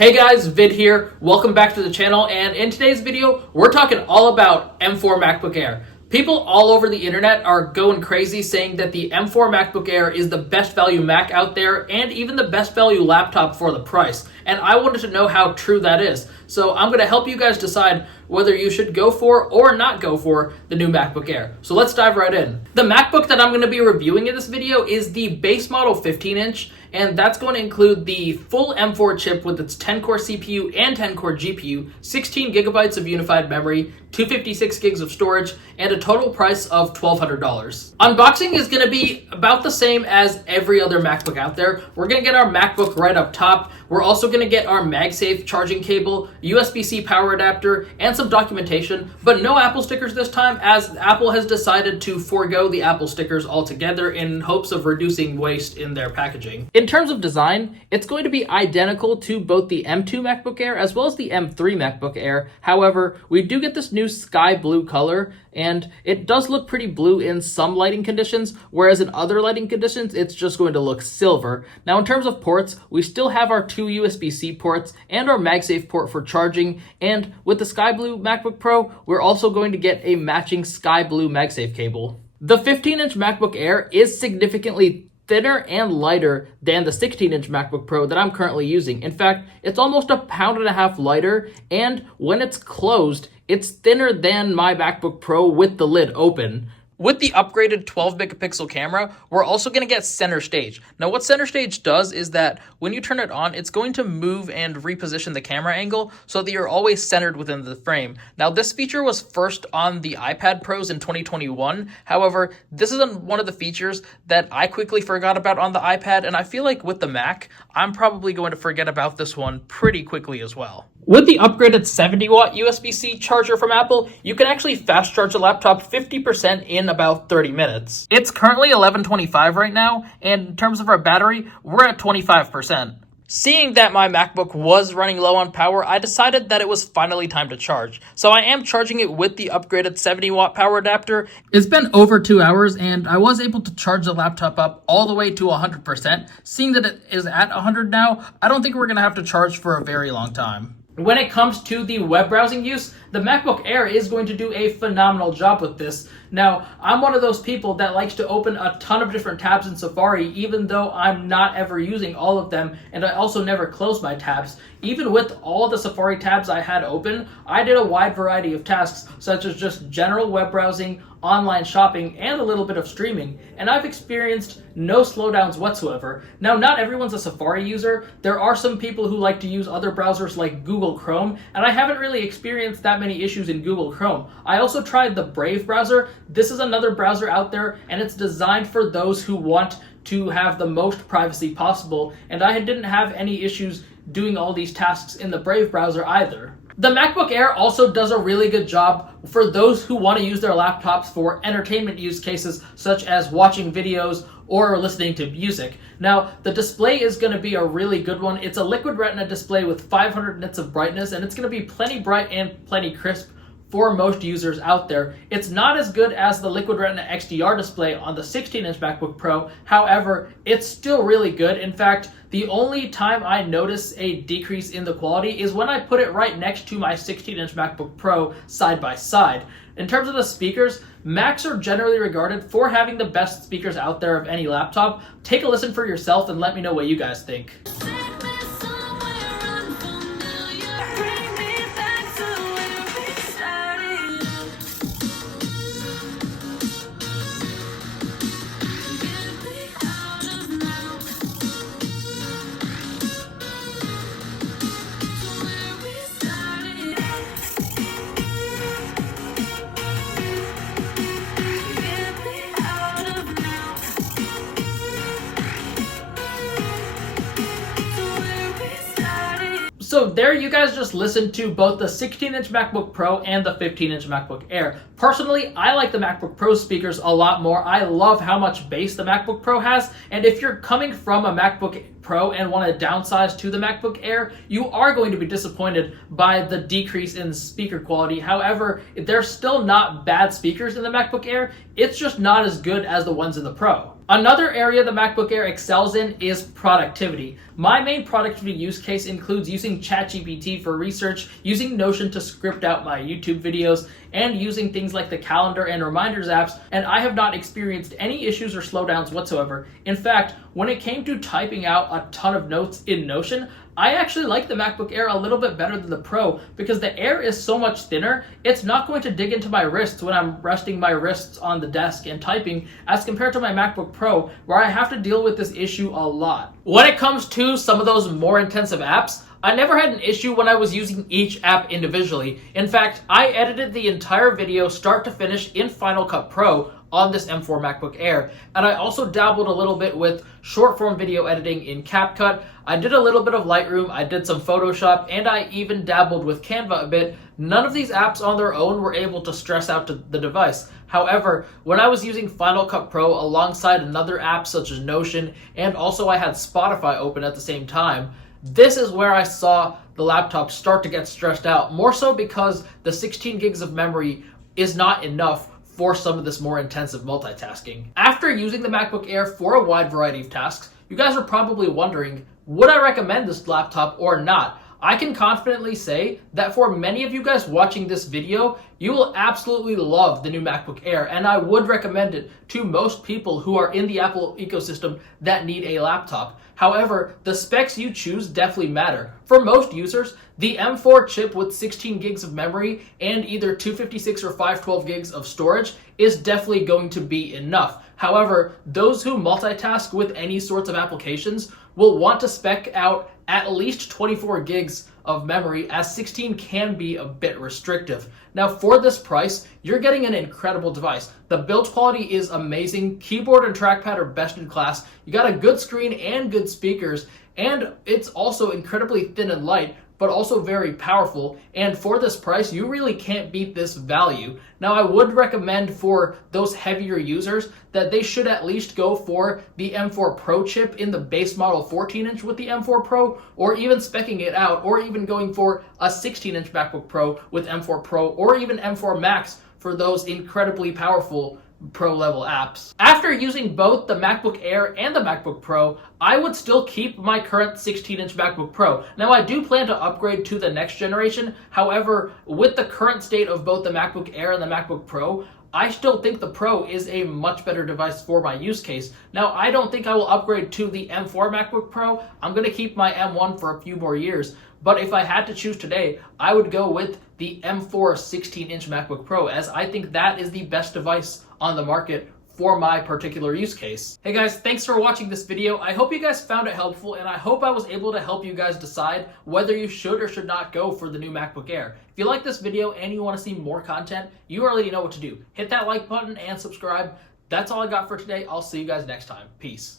Hey guys, Vid here. Welcome back to the channel, and in today's video, we're talking all about M4 MacBook Air. People all over the internet are going crazy saying that the M4 MacBook Air is the best value Mac out there and even the best value laptop for the price. And I wanted to know how true that is. So I'm going to help you guys decide whether you should go for or not go for the new MacBook Air. So let's dive right in. The MacBook that I'm going to be reviewing in this video is the base model 15-inch, and that's going to include the full M4 chip with its 10-core CPU and 10-core GPU, 16 gigabytes of unified memory, 256 gigs of storage, and a total price of $1,200. Unboxing is going to be about the same as every other MacBook out there. We're going to get our MacBook right up top. We're also going to get our MagSafe charging cable, USB-C power adapter, and some documentation, but no Apple stickers this time, as Apple has decided to forego the Apple stickers altogether in hopes of reducing waste in their packaging. In terms of design, it's going to be identical to both the M2 MacBook Air as well as the M3 MacBook Air. However, we do get this new sky blue color, and it does look pretty blue in some lighting conditions, whereas in other lighting conditions, it's just going to look silver. Now, in terms of ports, we still have our two USB-C ports and our MagSafe port for charging, and with the sky blue MacBook Pro, we're also going to get a matching sky blue MagSafe cable. The 15-inch MacBook Air is significantly thinner and lighter than the 16-inch MacBook Pro that I'm currently using. In fact, it's almost 1.5 pounds lighter, and when it's closed, it's thinner than my MacBook Pro with the lid open. With the upgraded 12-megapixel camera, we're also going to get center stage. Now, what center stage does is that when you turn it on, it's going to move and reposition the camera angle so that you're always centered within the frame. Now, this feature was first on the iPad Pros in 2021. However, this is one of the features that I quickly forgot about on the iPad, and I feel like with the Mac, I'm probably going to forget about this one pretty quickly as well. With the upgraded 70-watt USB-C charger from Apple, you can actually fast charge a laptop 50% in about 30 minutes. It's currently 11:25 right now, and in terms of our battery, we're at 25%. Seeing that my MacBook was running low on power, I decided that it was finally time to charge. So I am charging it with the upgraded 70-watt power adapter. It's been over 2 hours, and I was able to charge the laptop up all the way to 100%. Seeing that it is at 100 now, I don't think we're going to have to charge for a very long time. When it comes to the web browsing use, the MacBook Air is going to do a phenomenal job with this. Now, I'm one of those people that likes to open a ton of different tabs in Safari, even though I'm not ever using all of them, and I also never close my tabs. Even with all the Safari tabs I had open, I did a wide variety of tasks, such as just general web browsing, online shopping, and a little bit of streaming, and I've experienced no slowdowns whatsoever. Now, not everyone's a Safari user. There are some people who like to use other browsers like Google Chrome, and I haven't really experienced that many issues in Google Chrome. I also tried the Brave browser. This is another browser out there, and it's designed for those who want to have the most privacy possible, and I didn't have any issues doing all these tasks in the Brave browser either. The MacBook Air also does a really good job for those who want to use their laptops for entertainment use cases, such as watching videos or listening to music. Now, the display is going to be a really good one. It's a Liquid Retina display with 500 nits of brightness, and it's going to be plenty bright and plenty crisp for most users out there. It's not as good as the Liquid Retina XDR display on the 16-inch MacBook Pro. However, it's still really good. In fact, the only time I notice a decrease in the quality is when I put it right next to my 16-inch MacBook Pro side by side. In terms of the speakers, Macs are generally regarded for having the best speakers out there of any laptop. Take a listen for yourself and let me know what you guys think. So there you guys just listened to both the 16-inch MacBook Pro and the 15-inch MacBook Air. Personally, I like the MacBook Pro speakers a lot more. I love how much bass the MacBook Pro has, and if you're coming from a MacBook Pro and want to downsize to the MacBook Air, you are going to be disappointed by the decrease in speaker quality. However, they're still not bad speakers in the MacBook Air. It's just not as good as the ones in the Pro. Another area the MacBook Air excels in is productivity. My main productivity use case includes using ChatGPT for research, using Notion to script out my YouTube videos, and using things like the calendar and reminders apps, and I have not experienced any issues or slowdowns whatsoever. In fact, when it came to typing out a ton of notes in Notion, I actually like the MacBook Air a little bit better than the Pro because the Air is so much thinner, it's not going to dig into my wrists when I'm resting my wrists on the desk and typing as compared to my MacBook Pro where I have to deal with this issue a lot. When it comes to some of those more intensive apps, I never had an issue when I was using each app individually. In fact, I edited the entire video start to finish in Final Cut Pro on this M4 MacBook Air, and I also dabbled a little bit with short form video editing in CapCut. I did a little bit of Lightroom, I did some Photoshop, and I even dabbled with Canva a bit. None of these apps on their own were able to stress out the device. However, when I was using Final Cut Pro alongside another app such as Notion, and also I had Spotify open at the same time, this is where I saw the laptop start to get stressed out, more so because the 16 gigs of memory is not enough for some of this more intensive multitasking. After using the MacBook Air for a wide variety of tasks, you guys are probably wondering, would I recommend this laptop or not? I can confidently say that for many of you guys watching this video, you will absolutely love the new MacBook Air, and I would recommend it to most people who are in the Apple ecosystem that need a laptop. However, the specs you choose definitely matter. For most users, the M4 chip with 16 gigs of memory and either 256 or 512 gigs of storage is definitely going to be enough. However, those who multitask with any sorts of applications will want to spec out at least 24 gigs of memory, as 16 can be a bit restrictive. Now for this price, you're getting an incredible device. The build quality is amazing, keyboard and trackpad are best in class, you got a good screen and good speakers, and it's also incredibly thin and light, but also very powerful, and for this price, you really can't beat this value. Now, I would recommend for those heavier users that they should at least go for the M4 Pro chip in the base model 14-inch with the M4 Pro, or even speccing it out, or even going for a 16-inch MacBook Pro with M4 Pro, or even M4 Max for those incredibly powerful Pro level apps. After using both the MacBook Air and the MacBook Pro, I would still keep my current 16-inch MacBook Pro. Now I do plan to upgrade to the next generation. However, with the current state of both the MacBook Air and the MacBook Pro, I still think the Pro is a much better device for my use case. Now, I don't think I will upgrade to the M4 MacBook Pro. I'm going to keep my M1 for a few more years. But if I had to choose today, I would go with the M4 16-inch MacBook Pro, as I think that is the best device on the market for my particular use case. Hey guys, thanks for watching this video. I hope you guys found it helpful, and I hope I was able to help you guys decide whether you should or should not go for the new MacBook Air. If you like this video and you want to see more content, you already know what to do. Hit that like button and subscribe. That's all I got for today. I'll see you guys next time. Peace.